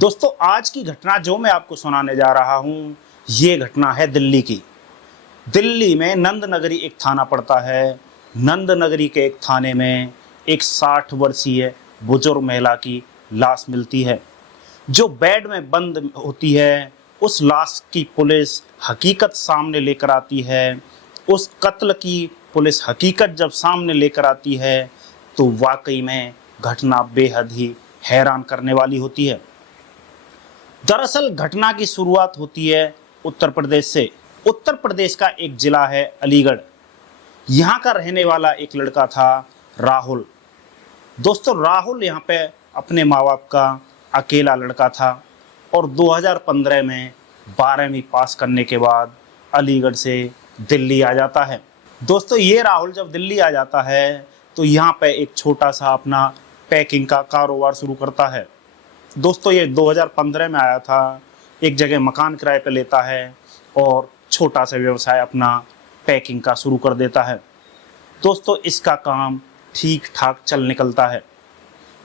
दोस्तों आज की घटना जो मैं आपको सुनाने जा रहा हूँ, ये घटना है दिल्ली की। दिल्ली में नंद नगरी एक थाना पड़ता है। नंद नगरी के एक थाने में एक 60 वर्षीय बुजुर्ग महिला की लाश मिलती है, जो बेड में बंद होती है। उस लाश की पुलिस हकीकत सामने लेकर आती है। उस कत्ल की पुलिस हकीकत जब सामने लेकर आती है तो वाकई में घटना बेहद ही हैरान करने वाली होती है। दरअसल घटना की शुरुआत होती है उत्तर प्रदेश से। उत्तर प्रदेश का एक जिला है अलीगढ़। यहाँ का रहने वाला एक लड़का था राहुल। दोस्तों राहुल यहाँ पे अपने माँ बाप का अकेला लड़का था और 2015 में 12वीं पास करने के बाद अलीगढ़ से दिल्ली आ जाता है। दोस्तों ये राहुल जब दिल्ली आ जाता है तो यहाँ पे एक छोटा सा अपना पैकिंग का कारोबार शुरू करता है। दोस्तों ये 2015 में आया था। एक जगह मकान किराए पे लेता है और छोटा सा व्यवसाय अपना पैकिंग का शुरू कर देता है। दोस्तों इसका काम ठीक ठाक चल निकलता है,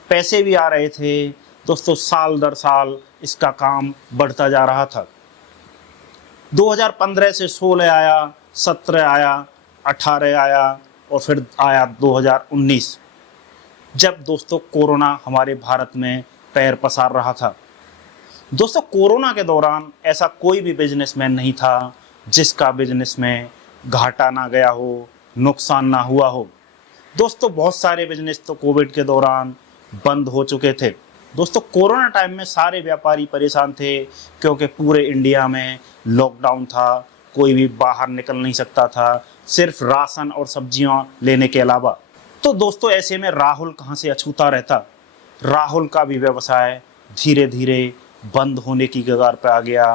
पैसे भी आ रहे थे। दोस्तों साल दर साल इसका काम बढ़ता जा रहा था। 2015 से 16 आया, 17 आया, 18 आया और फिर आया 2019, जब दोस्तों कोरोना हमारे भारत में पैर पसार रहा था। दोस्तों कोरोना के दौरान ऐसा कोई भी बिजनेसमैन नहीं था जिसका बिजनेस में घाटा ना गया हो, नुकसान ना हुआ हो। दोस्तों बहुत सारे बिजनेस तो कोविड के दौरान बंद हो चुके थे। दोस्तों कोरोना टाइम में सारे व्यापारी परेशान थे क्योंकि पूरे इंडिया में लॉकडाउन था, कोई भी बाहर निकल नहीं सकता था, सिर्फ राशन और सब्जियां लेने के अलावा। तो दोस्तों ऐसे में राहुल कहाँ से अछूता रहता। राहुल का भी व्यवसाय धीरे धीरे बंद होने की कगार पर आ गया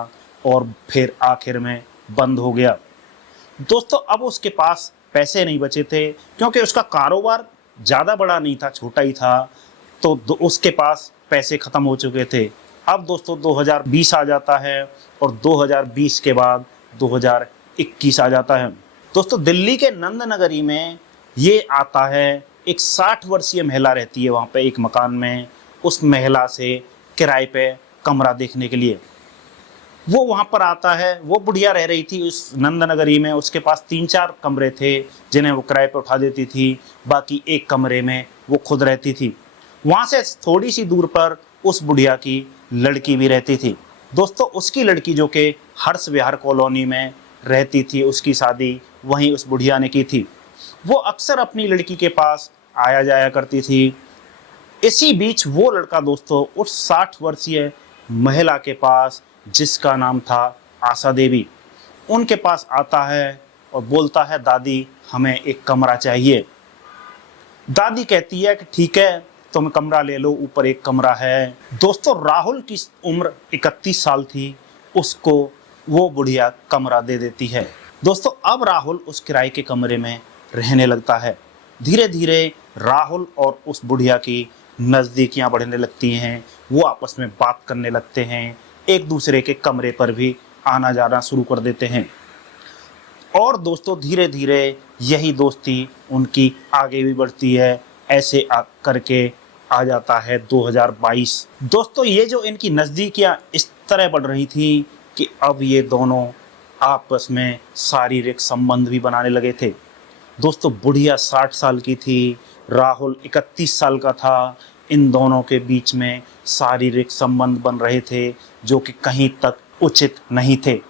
और फिर आखिर में बंद हो गया। दोस्तों अब उसके पास पैसे नहीं बचे थे क्योंकि उसका कारोबार ज़्यादा बड़ा नहीं था, छोटा ही था। तो उसके पास पैसे ख़त्म हो चुके थे। अब दोस्तों 2020 आ जाता है और 2020 के बाद 2021 आ जाता है। दोस्तों दिल्ली के नंद नगरी में ये आता है, एक 60 वर्षीय महिला रहती है वहाँ पे एक मकान में। उस महिला से किराए पे कमरा देखने के लिए वो वहाँ पर आता है। वो बुढ़िया रह रही थी उस नंद नगरी में। उसके पास 3-4 कमरे थे जिन्हें वो किराए पे उठा देती थी, बाकी एक कमरे में वो खुद रहती थी। वहाँ से थोड़ी सी दूर पर उस बुढ़िया की लड़की भी रहती थी। दोस्तों उसकी लड़की जो कि हर्ष विहार कॉलोनी में रहती थी, उसकी शादी वहीं उस बुढ़िया ने की थी। वो अक्सर अपनी लड़की के पास आया जाया करती थी। इसी बीच वो लड़का दोस्तों उस 60 वर्षीय महिला के पास, जिसका नाम था आशा देवी, उनके पास आता है और बोलता है दादी हमें एक कमरा चाहिए। दादी कहती है कि ठीक है तुम कमरा ले लो, ऊपर एक कमरा है। दोस्तों राहुल की उम्र 31 साल थी, उसको वो बुढ़िया कमरा दे देती है। दोस्तों अब राहुल उस किराए के कमरे में रहने लगता है। धीरे धीरे राहुल और उस बुढ़िया की नज़दीकियां बढ़ने लगती हैं। वो आपस में बात करने लगते हैं, एक दूसरे के कमरे पर भी आना जाना शुरू कर देते हैं। और दोस्तों धीरे धीरे यही दोस्ती उनकी आगे भी बढ़ती है। ऐसे करके आ जाता है 2022। दोस्तों ये जो इनकी नज़दीकियां इस तरह बढ़ रही थी कि अब ये दोनों आपस में शारीरिक संबंध भी बनाने लगे थे। दोस्तों बुढ़िया 60 साल की थी, राहुल 31 साल का था। इन दोनों के बीच में शारीरिक संबंध बन रहे थे जो कि कहीं तक उचित नहीं थे।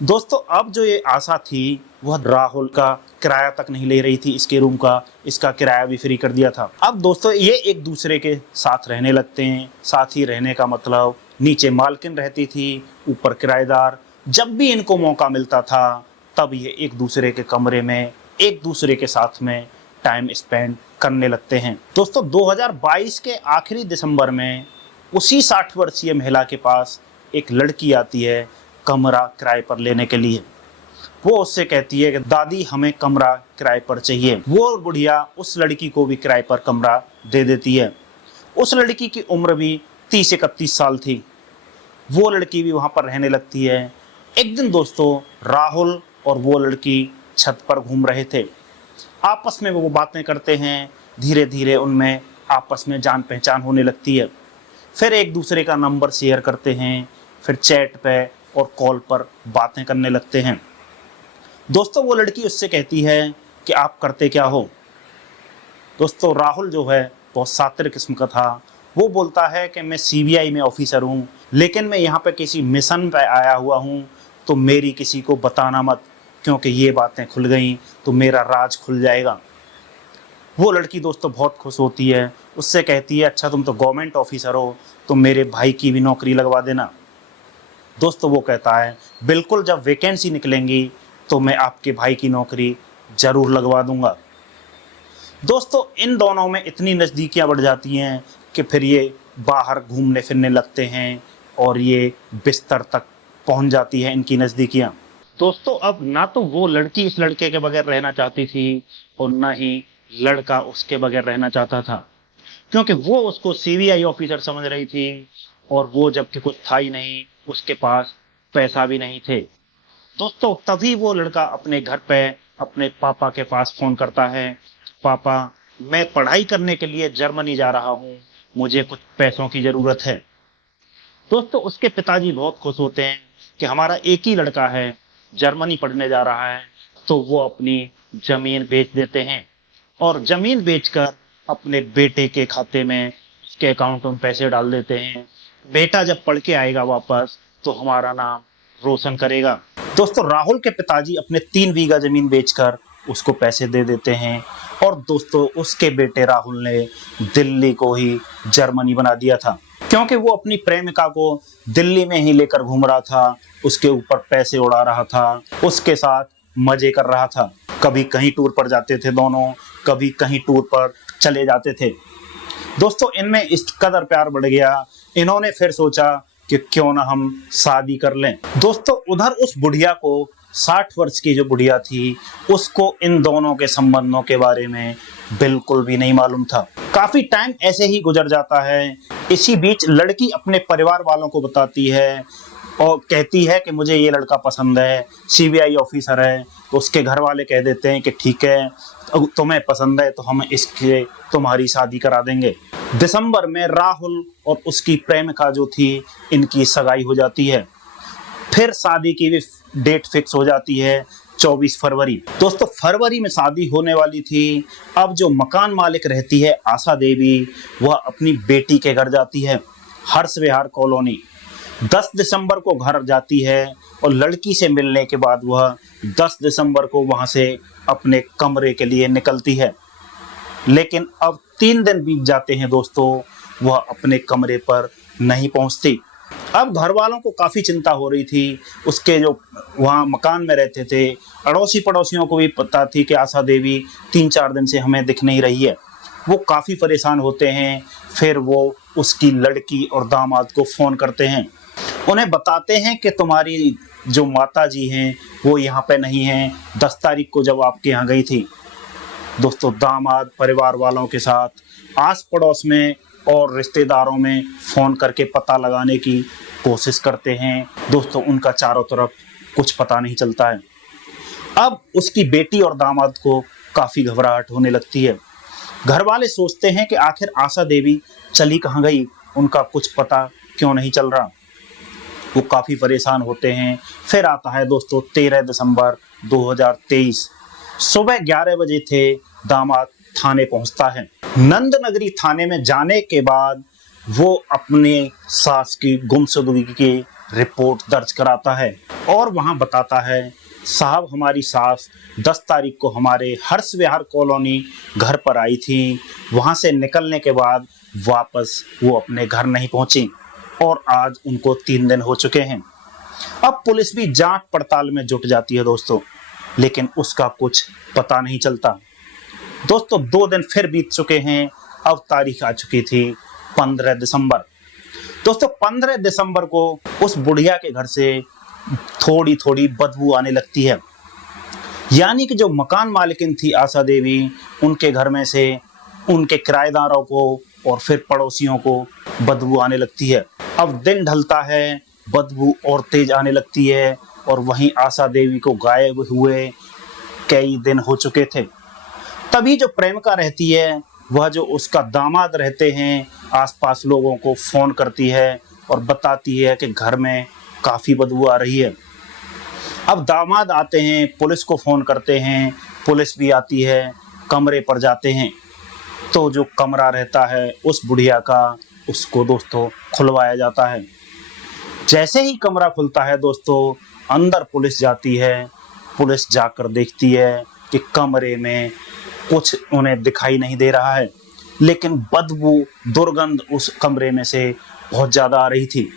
दोस्तों अब जो ये आशा थी वह राहुल का किराया तक नहीं ले रही थी, इसके रूम का, इसका किराया भी फ्री कर दिया था। अब दोस्तों ये एक दूसरे के साथ रहने लगते हैं। साथ ही रहने का मतलब नीचे मालकिन रहती थी, ऊपर किराएदार। जब भी इनको मौका मिलता था तब ये एक दूसरे के कमरे में एक दूसरे के साथ में टाइम स्पेंड करने लगते हैं। दोस्तों 2022 के आखिरी दिसंबर में उसी 60 वर्षीय महिला के पास एक लड़की आती है कमरा किराए पर लेने के लिए। वो उससे कहती है कि दादी हमें कमरा किराए पर चाहिए। वो बुढ़िया उस लड़की को भी किराए पर कमरा दे देती है। उस लड़की की उम्र भी 30-31 साल थी। वो लड़की भी वहाँ पर रहने लगती है। एक दिन दोस्तों राहुल और वो लड़की छत पर घूम रहे थे। आपस में वो बातें करते हैं। धीरे धीरे उनमें आपस में जान पहचान होने लगती है। फिर एक दूसरे का नंबर शेयर करते हैं, फिर चैट पे और कॉल पर बातें करने लगते हैं। दोस्तों वो लड़की उससे कहती है कि आप करते क्या हो। दोस्तों राहुल जो है बहुत शातिर किस्म का था। वो बोलता है कि मैं सीबीआई में ऑफिसर हूँ, लेकिन मैं यहाँ पे किसी मिशन पे आया हुआ हूँ, तो मेरी किसी को बताना मत, क्योंकि ये बातें खुल गई तो मेरा राज खुल जाएगा। वो लड़की दोस्तों बहुत खुश होती है, उससे कहती है अच्छा तुम तो गवर्नमेंट ऑफिसर हो, तो मेरे भाई की भी नौकरी लगवा देना। दोस्तों वो कहता है बिल्कुल, जब वैकेंसी निकलेंगी तो मैं आपके भाई की नौकरी ज़रूर लगवा दूंगा। दोस्तों इन दोनों में इतनी नज़दीकियाँ बढ़ जाती हैं कि फिर ये बाहर घूमने फिरने लगते हैं और ये बिस्तर तक पहुंच जाती है इनकी नज़दीकियाँ। दोस्तों अब ना तो वो लड़की इस लड़के के बगैर रहना चाहती थी और ना ही लड़का उसके बगैर रहना चाहता था, क्योंकि वो उसको सीबीआई ऑफिसर समझ रही थी और वो जबकि कुछ था ही नहीं, उसके पास पैसा भी नहीं थे। दोस्तों तभी वो लड़का अपने घर पे अपने पापा के पास फोन करता है, पापा मैं पढ़ाई करने के लिए जर्मनी जा रहा हूँ, मुझे कुछ पैसों की जरूरत है। दोस्तों उसके पिताजी बहुत खुश होते हैं कि हमारा एक ही लड़का है, जर्मनी पढ़ने जा रहा है, तो वो अपनी जमीन बेच देते हैं और जमीन बेचकर अपने बेटे के खाते में, उसके अकाउंट में पैसे डाल देते हैं। बेटा जब पढ़ के आएगा वापस तो हमारा नाम रोशन करेगा। दोस्तों राहुल के पिताजी अपने 3 बीघा जमीन बेचकर उसको पैसे दे देते हैं और दोस्तों उसके बेटे राहुल ने दिल्ली को ही जर्मनी बना दिया था, क्योंकि वो अपनी प्रेमिका को दिल्ली में ही लेकर घूम रहा था, उसके ऊपर पैसे उड़ा रहा था, उसके साथ मजे कर रहा था। कभी कहीं टूर पर जाते थे दोनों, कभी कहीं टूर पर चले जाते थे। दोस्तों इनमें इस कदर प्यार बढ़ गया, इन्होंने फिर सोचा कि क्यों ना हम शादी कर लें। दोस्तों उधर उस बुढ़िया को, 60 वर्ष की जो बुढ़िया थी, उसको इन दोनों के संबंधों के बारे में बिल्कुल भी नहीं मालूम था। काफी टाइम ऐसे ही गुजर जाता है। इसी बीच लड़की अपने परिवार वालों को बताती है और कहती है कि मुझे ये लड़का पसंद है, सीबीआई ऑफिसर है। तो उसके घर वाले कह देते हैं कि ठीक है, तुम्हें पसंद है तो हम इसके तुम्हारी शादी करा देंगे। दिसंबर में राहुल और उसकी प्रेमिका जो थी, इनकी सगाई हो जाती है। फिर शादी की भी डेट फिक्स हो जाती है 24 फरवरी। दोस्तों फरवरी में शादी होने वाली थी। अब जो मकान मालिक रहती है आशा देवी, वह अपनी बेटी के घर जाती है, हर्ष विहार कॉलोनी। 10 दिसंबर को घर जाती है और लड़की से मिलने के बाद वह 10 दिसंबर को वहां से अपने कमरे के लिए निकलती है। लेकिन अब 3 दिन बीत जाते हैं दोस्तों, वह अपने कमरे पर नहीं पहुंचती। अब घर वालों को काफ़ी चिंता हो रही थी, उसके जो वहाँ मकान में रहते थे अड़ोसी पड़ोसियों को भी पता थी कि आशा देवी 3-4 दिन से हमें दिख नहीं रही है। वो काफ़ी परेशान होते हैं। फिर वो उसकी लड़की और दामाद को फ़ोन करते हैं, उन्हें बताते हैं कि तुम्हारी जो माता जी हैं वो यहाँ पे नहीं हैं, 10 तारीख को जब आपके यहाँ गई थी। दोस्तों दामाद परिवार वालों के साथ आस पड़ोस में और रिश्तेदारों में फ़ोन करके पता लगाने की कोशिश करते हैं। दोस्तों उनका चारों तरफ कुछ पता नहीं चलता है। अब उसकी बेटी और दामाद को काफ़ी घबराहट होने लगती है। घर वाले सोचते हैं कि आखिर आशा देवी चली कहाँ गई, उनका कुछ पता क्यों नहीं चल रहा। वो काफ़ी परेशान होते हैं। फिर आता है दोस्तों 13 दिसंबर 2023, सुबह 11 बजे थे, दामाद थाने पहुंचता है। नंद नगरी थाने में जाने के बाद वो अपने सास की गुमशुदगी की रिपोर्ट दर्ज कराता है और वहां बताता है, साहब हमारी सास 10 तारीख को हमारे हर्ष विहार कॉलोनी घर पर आई थी, वहां से निकलने के बाद वापस वो अपने घर नहीं पहुंची और आज उनको 3 दिन हो चुके हैं। अब पुलिस भी जांच पड़ताल में जुट जाती है दोस्तों, लेकिन उसका कुछ पता नहीं चलता। दोस्तों 2 दिन फिर बीत चुके हैं। अब तारीख आ चुकी थी 15 दिसंबर। दोस्तों 15 दिसंबर को उस बुढ़िया के घर से थोड़ी थोड़ी बदबू आने लगती है, यानी कि जो मकान मालिकिन थी आशा देवी, उनके घर में से उनके किराएदारों को और फिर पड़ोसियों को बदबू आने लगती है। अब दिन ढलता है, बदबू और तेज आने लगती है और वहीं आशा देवी को गायब हुए कई दिन हो चुके थे। तभी जो प्रेमिका रहती है वह जो उसका दामाद रहते हैं आसपास लोगों को फ़ोन करती है और बताती है कि घर में काफ़ी बदबू आ रही है। अब दामाद आते हैं, पुलिस को फ़ोन करते हैं, पुलिस भी आती है, कमरे पर जाते हैं तो जो कमरा रहता है उस बुढ़िया का, उसको दोस्तों खुलवाया जाता है। जैसे ही कमरा खुलता है दोस्तों, अंदर पुलिस जाती है। पुलिस जाकर देखती है कि कमरे में कुछ उन्हें दिखाई नहीं दे रहा है, लेकिन बदबू, दुर्गंध उस कमरे में से बहुत ज़्यादा आ रही थी।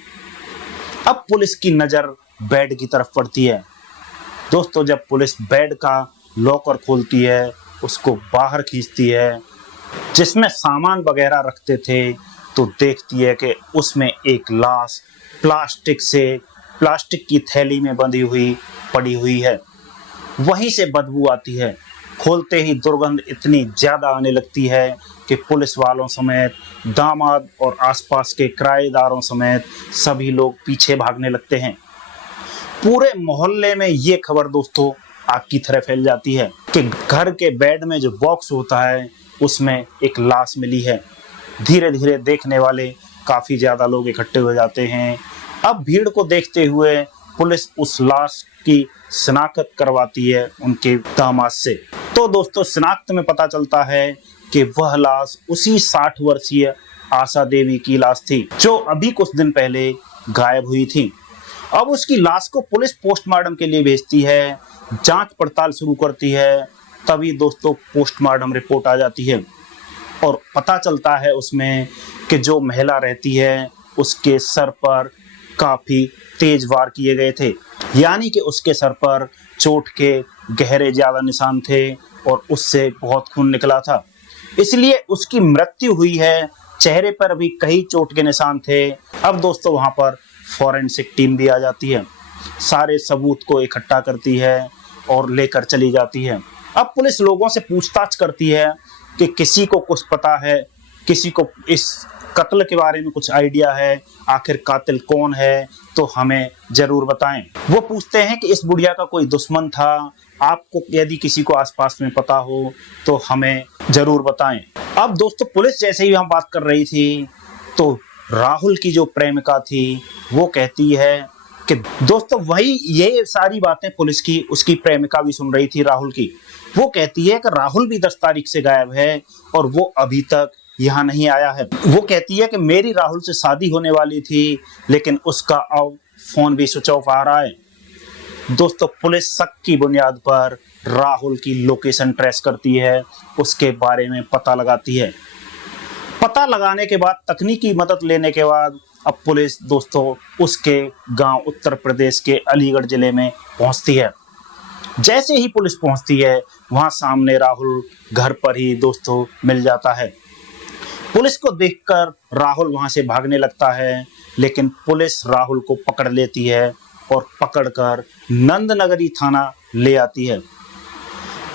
अब पुलिस की नज़र बेड की तरफ पड़ती है। दोस्तों जब पुलिस बेड का लॉकर खोलती है, उसको बाहर खींचती है जिसमें सामान वगैरह रखते थे, तो देखती है कि उसमें एक लाश प्लास्टिक की थैली में बंधी हुई पड़ी हुई है। वहीं से बदबू आती है। खोलते ही दुर्गंध इतनी ज़्यादा आने लगती है कि पुलिस वालों समेत, दामाद और आसपास के किराएदारों समेत सभी लोग पीछे भागने लगते हैं। पूरे मोहल्ले में ये खबर दोस्तों आग की तरह फैल जाती है कि घर के बेड में जो बॉक्स होता है उसमें एक लाश मिली है। धीरे धीरे देखने वाले काफ़ी ज़्यादा लोग इकट्ठे हो जाते हैं। अब भीड़ को देखते हुए पुलिस उस लाश की शिनाख्त करवाती है उनके दामाद से। तो दोस्तों शिनाख्त में पता चलता है कि वह लाश उसी 60 वर्षीय आशा देवी की लाश थी जो अभी कुछ दिन पहले गायब हुई थी। अब उसकी लाश को पुलिस पोस्टमार्टम के लिए भेजती है, जांच पड़ताल शुरू करती है। तभी दोस्तों पोस्टमार्टम रिपोर्ट आ जाती है और पता चलता है उसमें कि जो महिला रहती है उसके सर पर काफ़ी तेज वार किए गए थे, यानी कि उसके सर पर चोट के गहरे ज़्यादा निशान थे और उससे बहुत खून निकला था, इसलिए उसकी मृत्यु हुई है। चेहरे पर भी कई चोट के निशान थे। अब दोस्तों वहाँ पर फॉरेंसिक टीम भी आ जाती है, सारे सबूत को इकट्ठा करती है और लेकर चली जाती है। अब पुलिस लोगों से पूछताछ करती है कि किसी को कुछ पता है, किसी को इस कत्ल के बारे में कुछ आइडिया है, आखिर कातिल कौन है, तो हमें जरूर बताएं। वो पूछते हैं कि इस बुढ़िया का कोई दुश्मन था, आपको यदि किसी को आसपास में पता हो तो हमें जरूर बताएं। अब दोस्तों पुलिस जैसे ही हम बात कर रही थी तो राहुल की जो प्रेमिका थी वो कहती है कि दोस्तों वही ये सारी बातें पुलिस की, उसकी प्रेमिका भी सुन रही थी राहुल की। वो कहती है कि राहुल भी 10 तारीख से गायब है और वो अभी तक यहाँ नहीं आया है। वो कहती है कि मेरी राहुल से शादी होने वाली थी लेकिन उसका अब फोन भी स्विच ऑफ आ रहा है। दोस्तों पुलिस शक की बुनियाद पर राहुल की लोकेशन ट्रेस करती है, उसके बारे में पता लगाती है। पता लगाने के बाद, तकनीकी मदद लेने के बाद अब पुलिस दोस्तों उसके गांव उत्तर प्रदेश के अलीगढ़ जिले में पहुंचती है। जैसे ही पुलिस पहुंचती है वहां सामने राहुल घर पर ही दोस्तों मिल जाता है। पुलिस को देखकर राहुल वहां से भागने लगता है, लेकिन पुलिस राहुल को पकड़ लेती है और पकड़कर नंदनगरी थाना ले आती है।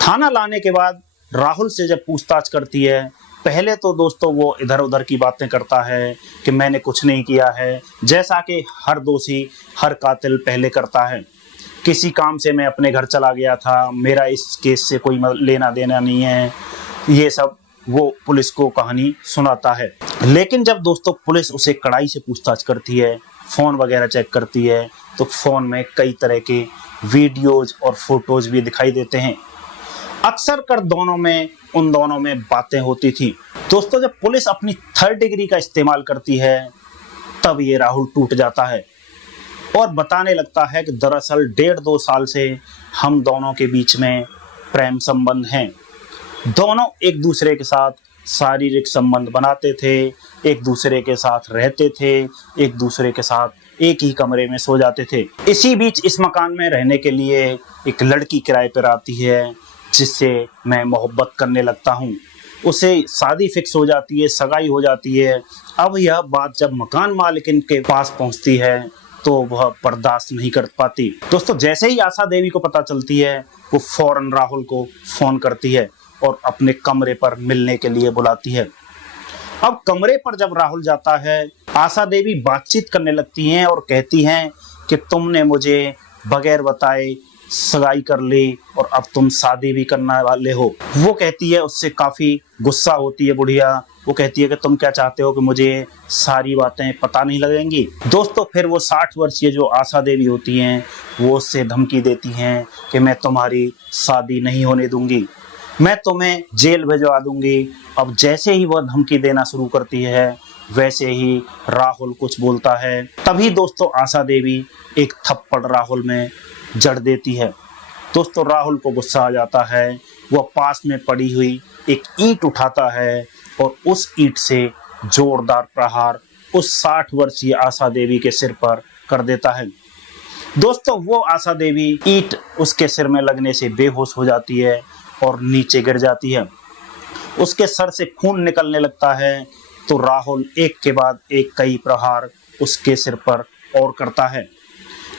थाना लाने के बाद राहुल से जब पूछताछ करती है, पहले तो दोस्तों वो इधर उधर की बातें करता है कि मैंने कुछ नहीं किया है, जैसा कि हर दोषी, हर कातिल पहले करता है। किसी काम से मैं अपने घर चला गया था, मेरा इस केस से कोई लेना देना नहीं है, ये सब वो पुलिस को कहानी सुनाता है। लेकिन जब दोस्तों पुलिस उसे कड़ाई से पूछताछ करती है, फ़ोन वगैरह चेक करती है, तो फ़ोन में कई तरह के वीडियोज़ और फोटोज़ भी दिखाई देते हैं। अक्सर कर उन दोनों में बातें होती थी। दोस्तों जब पुलिस अपनी 3rd डिग्री का इस्तेमाल करती है तब ये राहुल टूट जाता है और बताने लगता है कि दरअसल 1.5-2 साल से हम दोनों के बीच में प्रेम संबंध हैं। दोनों एक दूसरे के साथ शारीरिक संबंध बनाते थे, एक दूसरे के साथ रहते थे, एक दूसरे के साथ एक ही कमरे में सो जाते थे। इसी बीच इस मकान में रहने के लिए एक लड़की किराए पर आती है जिससे मैं मोहब्बत करने लगता हूँ। उसे शादी फिक्स हो जाती है, सगाई हो जाती है। अब यह बात जब मकान मालिकिन के पास पहुँचती है तो वह बर्दाश्त नहीं कर पाती। दोस्तों जैसे ही आशा देवी को पता चलती है वो फौरन राहुल को फ़ोन करती है और अपने कमरे पर मिलने के लिए बुलाती है। अब कमरे पर जब राहुल जाता है, आशा देवी बातचीत करने लगती हैं और कहती हैं कि तुमने मुझे बगैर बताए सगाई कर ली और अब तुम शादी भी करने वाले हो। वो कहती है, उससे काफी गुस्सा होती है बुढ़िया। वो कहती है कि तुम क्या चाहते हो कि मुझे सारी बातें पता नहीं लगेंगी। दोस्तों फिर वो 60 वर्षीय जो आशा देवी होती हैं वो उससे धमकी देती हैं कि मैं तुम्हारी शादी नहीं होने दूंगी, मैं तुम्हें जेल भिजवा दूंगी। अब जैसे ही वह धमकी देना शुरू करती है वैसे ही राहुल कुछ बोलता है। तभी दोस्तों आशा देवी एक थप्पड़ राहुल में जड़ देती है। दोस्तों राहुल को गुस्सा आ जाता है। वह पास में पड़ी हुई एक ईंट उठाता है और उस ईंट से जोरदार प्रहार उस 60 वर्षीय आशा देवी के सिर पर कर देता है। दोस्तों वो आशा देवी ईंट उसके सिर में लगने से बेहोश हो जाती है और नीचे गिर जाती है। उसके सर से खून निकलने लगता है तो राहुल एक के बाद एक कई प्रहार उसके सिर पर और करता है,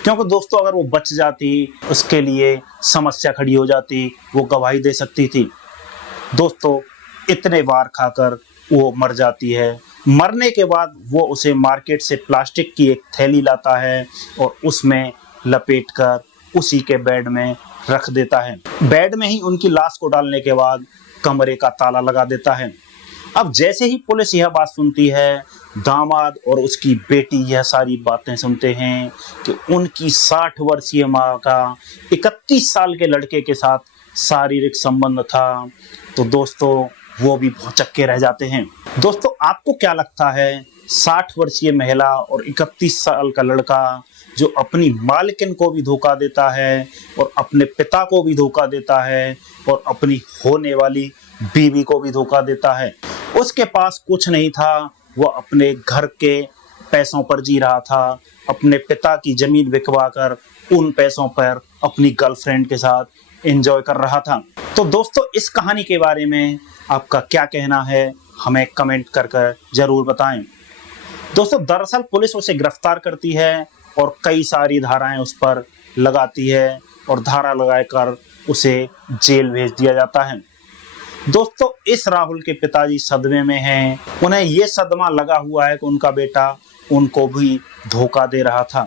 क्योंकि दोस्तों अगर वो बच जाती उसके लिए समस्या खड़ी हो जाती, वो गवाही दे सकती थी। दोस्तों इतने वार खाकर वो मर जाती है। मरने के बाद वो उसे मार्केट से प्लास्टिक की एक थैली लाता है और उसमें लपेटकर उसी के बेड में रख देता है। बेड में ही उनकी लाश को डालने के बाद कमरे का ताला लगा देता है। अब जैसे ही पुलिस यह बात सुनती है, दामाद और उसकी बेटी यह सारी बातें सुनते हैं कि उनकी 60 वर्षीय माँ का 31 साल के लड़के के साथ शारीरिक संबंध था, तो दोस्तों वो भी भौचक्के रह जाते हैं। दोस्तों आपको क्या लगता है, 60 वर्षीय महिला और 31 साल का लड़का जो अपनी मालकिन को भी धोखा देता है और अपने पिता को भी धोखा देता है और अपनी होने वाली बीवी को भी धोखा देता है, उसके पास कुछ नहीं था, वह अपने घर के पैसों पर जी रहा था, अपने पिता की जमीन बिकवा कर उन पैसों पर अपनी गर्लफ्रेंड के साथ एंजॉय कर रहा था। तो दोस्तों इस कहानी के बारे में आपका क्या कहना है, हमें कमेंट कर जरूर बताएं। दोस्तों दरअसल पुलिस उसे गिरफ्तार करती है और कई सारी धाराएं उस पर लगाती है और धारा लगाकर उसे जेल भेज दिया जाता है। दोस्तों इस राहुल के पिताजी सदमे में हैं। उन्हें ये सदमा लगा हुआ है कि उनका बेटा उनको भी धोखा दे रहा था।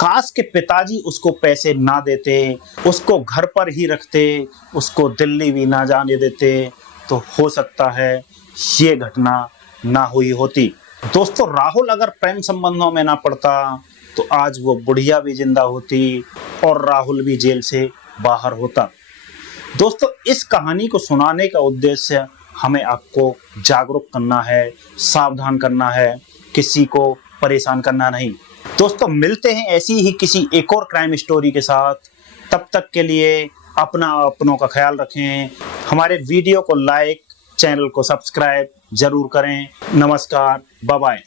काश के पिताजी उसको पैसे ना देते, उसको घर पर ही रखते, उसको दिल्ली भी ना जाने देते, तो हो सकता है ये घटना ना हुई होती। दोस्तों राहुल अगर प्रेम संबंधों में ना पड़ता तो आज वो बुढ़िया भी जिंदा होती और राहुल भी जेल से बाहर होता। दोस्तों इस कहानी को सुनाने का उद्देश्य हमें आपको जागरूक करना है, सावधान करना है, किसी को परेशान करना नहीं। दोस्तों मिलते हैं ऐसी ही किसी एक और क्राइम स्टोरी के साथ। तब तक के लिए अपनों का ख्याल रखें। हमारे वीडियो को लाइक, चैनल को सब्सक्राइब जरूर करें। नमस्कार, बाय बाय।